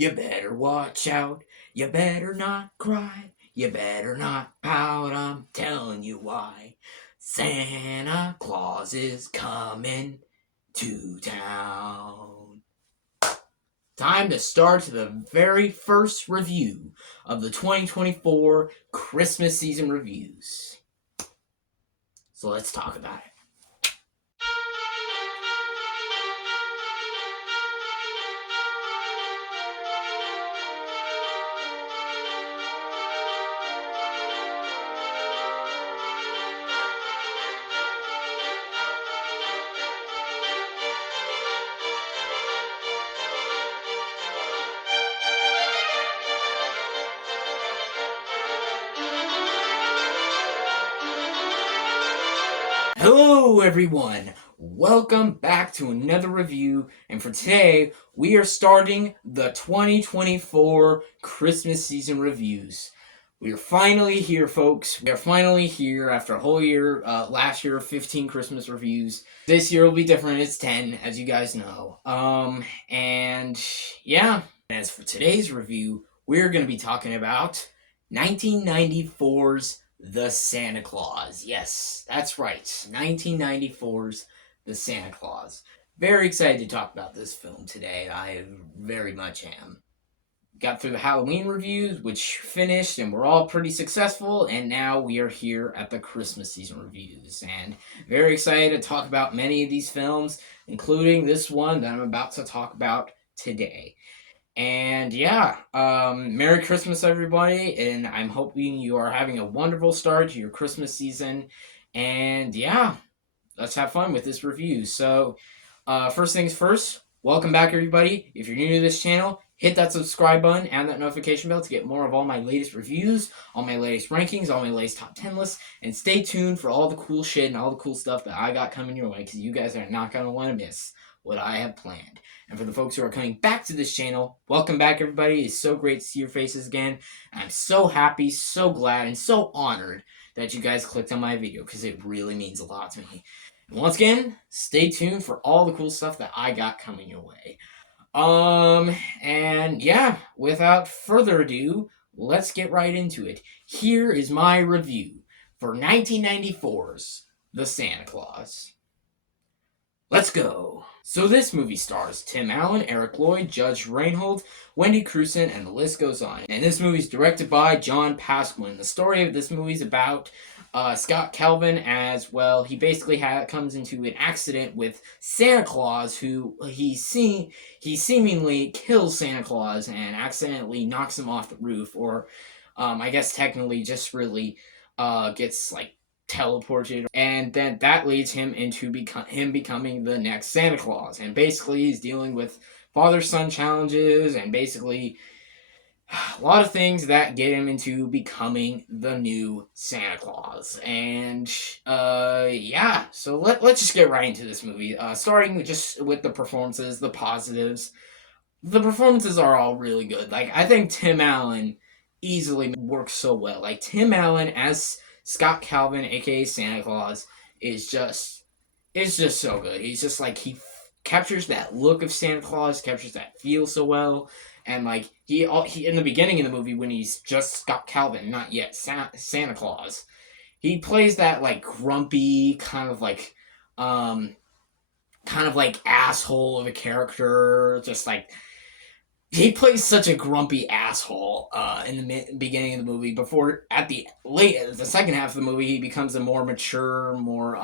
You better watch out. You better not cry. You better not pout. I'm telling you why. Santa Claus is coming to town. Time to start the very first review of the 2024 Christmas season reviews. So let's talk about it. Hello everyone! Welcome back to another review, and for today, we are starting the 2024 Christmas season reviews. We are finally here, folks. We are finally here after a whole year, last year of 15 Christmas reviews. This year will be different, it's 10, as you guys know. And yeah. As for today's review, we're going to be talking about 1994's The Santa Claus. Yes, that's right. 1994's The Santa Claus. Very excited to talk about this film today. I very much am. Got through the Halloween reviews, which finished, and were all pretty successful, and now we are here at the Christmas season reviews. And very excited to talk about many of these films, including this one that I'm about to talk about today. And yeah, Merry Christmas, everybody, and I'm hoping you are having a wonderful start to your Christmas season. And yeah, let's have fun with this review. So, first things first, welcome back, everybody. If you're new to this channel, hit that subscribe button and that notification bell to get more of all my latest reviews, all my latest rankings, all my latest top 10 lists, and stay tuned for all the cool shit and all the cool stuff that I got coming your way, because you guys are not going to want to miss what I have planned. And for the folks who are coming back to this channel, welcome back, everybody. It's so great to see your faces again. I'm so happy, so glad, and so honored that you guys clicked on my video, because it really means a lot to me. And once again, stay tuned for all the cool stuff that I got coming your way. And yeah, without further ado, let's get right into it. Here is my review for 1994's The Santa Claus. Let's go. So this movie stars Tim Allen, Eric Lloyd, Judge Reinhold, Wendy Crewson, and the list goes on. And this movie is directed by John Pasquin. The story of this movie is about Scott Calvin as well. He basically comes into an accident with Santa Claus, who he seemingly kills Santa Claus and accidentally knocks him off the roof, or I guess technically just really gets like teleported, and then that leads him into becoming the next Santa Claus. And basically he's dealing with father-son challenges and basically a lot of things that get him into becoming the new Santa Claus. And yeah, so let's just get right into this movie, starting just with the performances, the positives. The performances are all really good. Like, I think Tim Allen easily works so well. Like, Tim Allen as Scott Calvin, aka Santa Claus, is just so good. He's just like, he captures that look of Santa Claus, captures that feel so well. And like, he in the beginning of the movie, when he's just Scott Calvin, not yet Santa Claus, he plays that like grumpy kind of like asshole of a character. Just like, he plays such a grumpy asshole in the beginning of the movie. Before, at the second half of the movie, he becomes a more mature, more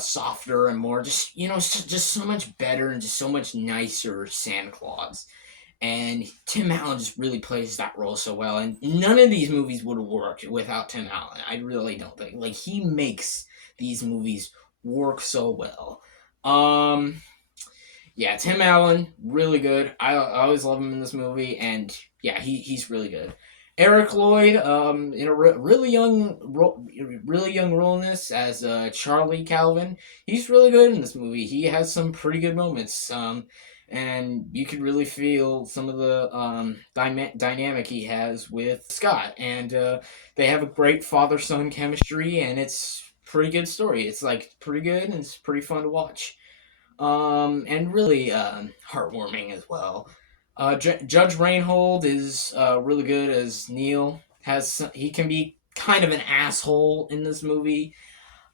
softer, and more just just so much better and just so much nicer Santa Claus. And Tim Allen just really plays that role so well. And none of these movies would have worked without Tim Allen. I really don't think. Like, he makes these movies work so well. Yeah, Tim Allen, really good. I always love him in this movie, and yeah, he's really good. Eric Lloyd, in a really young role in this as Charlie Calvin. He's really good in this movie. He has some pretty good moments. And you could really feel some of the dynamic he has with Scott, and they have a great father-son chemistry, and it's pretty good story. It's like pretty good, and it's pretty fun to watch. And really heartwarming as well. Judge Reinhold is really good as Neil. He can be kind of an asshole in this movie,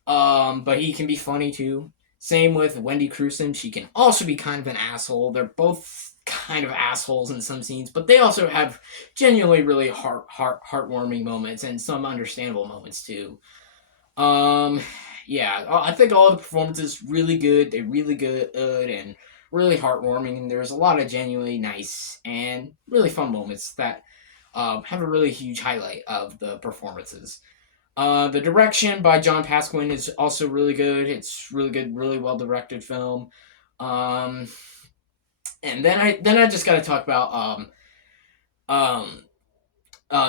but he can be funny too. Same with Wendy Crewson. She can also be kind of an asshole. They're both kind of assholes in some scenes, but they also have genuinely really heartwarming moments and some understandable moments too. Um, yeah, I think all the performances really good. They're really good and really heartwarming. And there's a lot of genuinely nice and really fun moments that have a really huge highlight of the performances. The direction by John Pasquin is also really good. It's really good, really well directed film. Um, and then I just got to talk about um,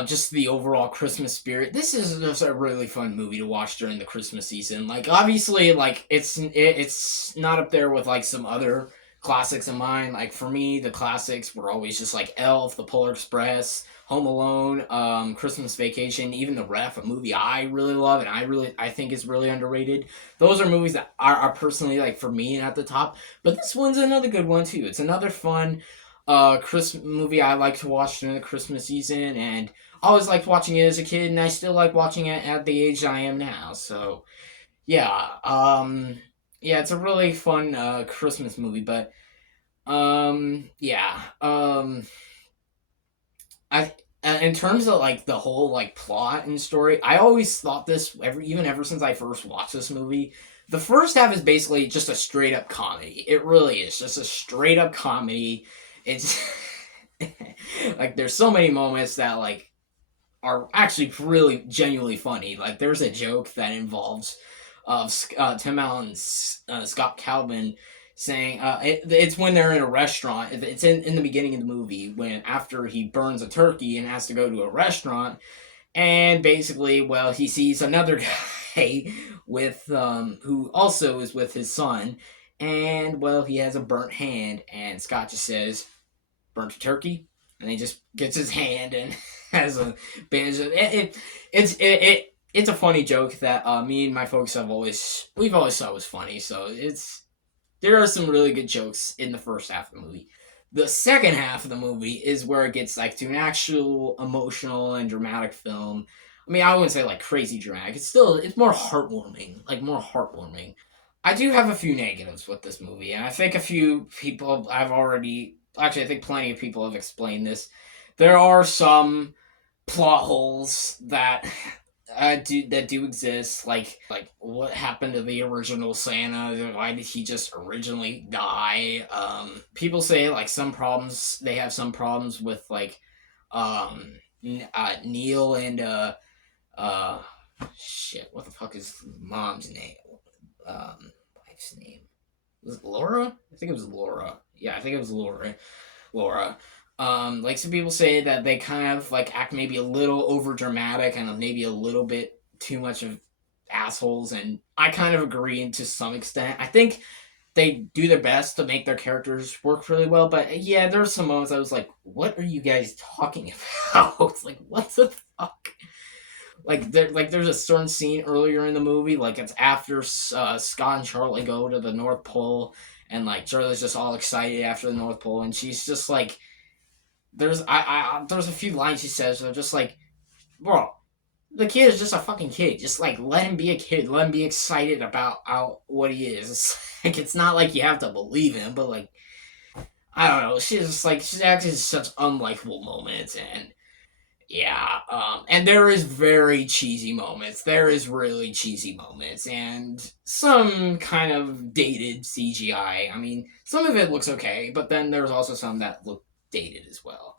just the overall Christmas spirit. This is just a really fun movie to watch during the Christmas season. Like obviously, like it's not up there with like some other classics of mine. Like for me, the classics were always just like Elf, The Polar Express, Home Alone, Christmas Vacation, even The Ref, a movie I really love and I think is really underrated. Those are movies that are personally like for me at the top. But this one's another good one too. It's another fun Christmas movie I like to watch during the Christmas season, and I always liked watching it as a kid, and I still like watching it at the age I am now. So yeah, yeah, it's a really fun Christmas movie. But yeah, I in terms of like the whole like plot and story, I always thought this ever since I first watched this movie. The first half is basically just a straight up comedy. It really is just a straight up comedy. It's like there's so many moments that like are actually really genuinely funny. Like there's a joke that involves Tim Allen's Scott Calvin saying it's when they're in a restaurant. It's in the beginning of the movie when after he burns a turkey and has to go to a restaurant, and basically, well, he sees another guy with who also is with his son, and well, he has a burnt hand, and Scott just says, "Burnt a turkey," and he just gets his hand and has a bandage. It's a funny joke that me and my folks we've always thought was funny. So there are some really good jokes in the first half of the movie. The second half of the movie is where it gets like to an actual emotional and dramatic film. I mean, I wouldn't say like crazy dramatic. It's more heartwarming, like more heartwarming. I do have a few negatives with this movie, and I think a few people I've already actually I think plenty of people have explained this. There are some plot holes that do exist, like what happened to the original Santa? Why did he just originally die? People say like they have some problems with like Neil and uh shit. What the fuck is mom's name? Wife's name was it Laura? I think it was Laura. Yeah, I think it was Laura. Laura. Like some people say that they kind of like act maybe a little over dramatic and maybe a little bit too much of assholes, and I kind of agree to some extent. I think they do their best to make their characters work really well, but yeah, there's some moments I was like, "What are you guys talking about?" Like, what the fuck? There's a certain scene earlier in the movie, like it's after Scott and Charlotte go to the North Pole, and like Charlotte's just all excited after the North Pole, and she's just like there's a few lines she says that are just like, bro, the kid is just a fucking kid. Just like let him be a kid. Let him be excited about what he is. It's like it's not like you have to believe him, but like I don't know. She's acting such unlikable moments, and yeah, and there is very cheesy moments. There is really cheesy moments, and some kind of dated CGI. I mean, some of it looks okay, but then there's also some that look dated as well.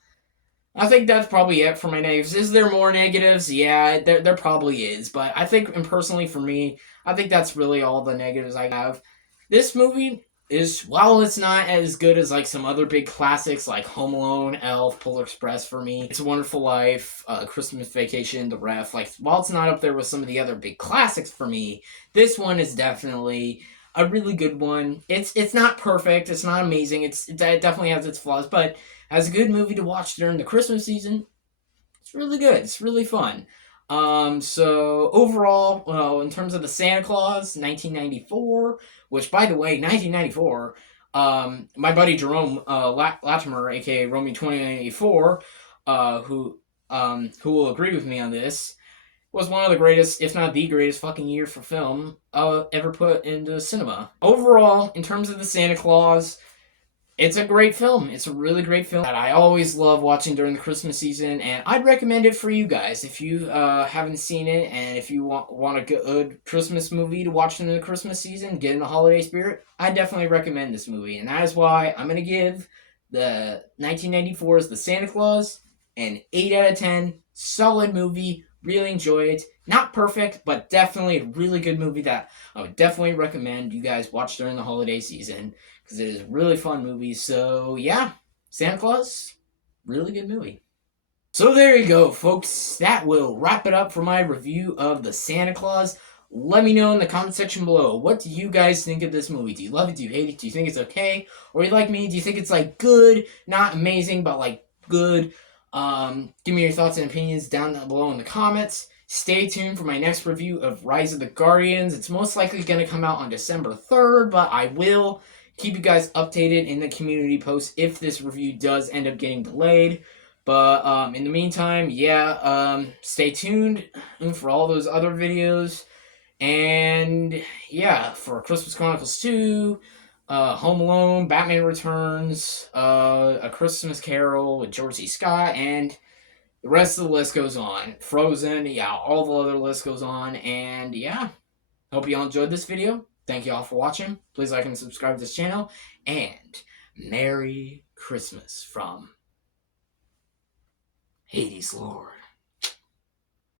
I think that's probably it for my negatives. Is there more negatives? Yeah, there probably is, but I think, and personally for me, I think that's really all the negatives I have. This movie is, while it's not as good as like some other big classics like Home Alone, Elf, Polar Express for me, It's a Wonderful Life, Christmas Vacation, The Ref, like while it's not up there with some of the other big classics for me, this one is definitely a really good one. It's not perfect, it's not amazing, it definitely has its flaws, but as a good movie to watch during the Christmas season, it's really good. It's really fun. So overall, well, in terms of the Santa Claus, 1994, which by the way, 1994, My buddy Jerome Latimer, aka Romy 2084, who will agree with me on this, was one of the greatest, if not the greatest, fucking year for film ever put into cinema. Overall, in terms of the Santa Claus, it's a great film. It's a really great film that I always love watching during the Christmas season, and I'd recommend it for you guys if you haven't seen it, and if you want a good Christmas movie to watch in the Christmas season, get in the holiday spirit. I definitely recommend this movie, and that is why I'm gonna give the 1994's The Santa Claus an 8 out of 10. Solid movie. Really enjoy it. Not perfect, but definitely a really good movie that I would definitely recommend you guys watch during the holiday season because it is a really fun movie. So yeah, Santa Claus, really good movie. So there you go, folks. That will wrap it up for my review of the Santa Claus. Let me know in the comment section below. What do you guys think of this movie? Do you love it? Do you hate it? Do you think it's okay? Or you like me? Do you think it's like good, not amazing, but like good? Give me your thoughts and opinions down below in the comments. Stay tuned for my next review of Rise of the Guardians. It's most likely going to come out on December 3rd, but I will keep you guys updated in the community post if this review does end up getting delayed. But in the meantime, yeah, stay tuned for all those other videos. And yeah, for Christmas Chronicles 2, Home Alone, Batman Returns, A Christmas Carol with George C. Scott, and the rest of the list goes on. Frozen, yeah, all the other list goes on. And yeah, hope you all enjoyed this video. Thank you all for watching. Please like and subscribe to this channel. And Merry Christmas from Hades Lord.